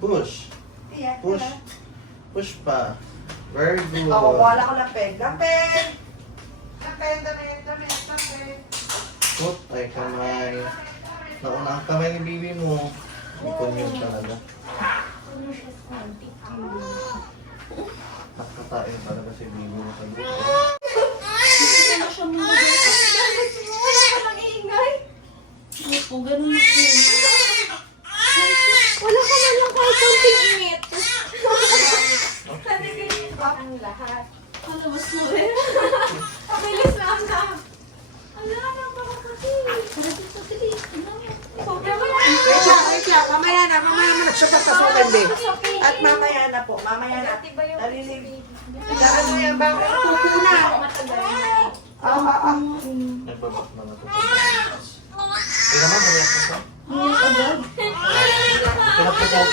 Push. Push. Push pa. Very good. Oo, wala ko lapeg. Lapeg! Lapeg, lapeg. Put, ay kamay. Nauna ang kamay ni bibi mo. Ipon yun talaga. Nakatain talaga si bibi mo sa lupa. Kung ganun po. Wala ka man lang kahit konting init. Ang lahat. Ano, mas mo eh. Bilis na ang na. Ala, nang baka kasi. Para dito sa tilis. Wait lang. Mamaya na siya papasukan din. At mamaya na po. Mamaya na. Nalilig. Ano yan ba? Pupuna. Nagbabak na na ito. Kaya naman, maniyak na siya. Umiyak agad. Pinapupokol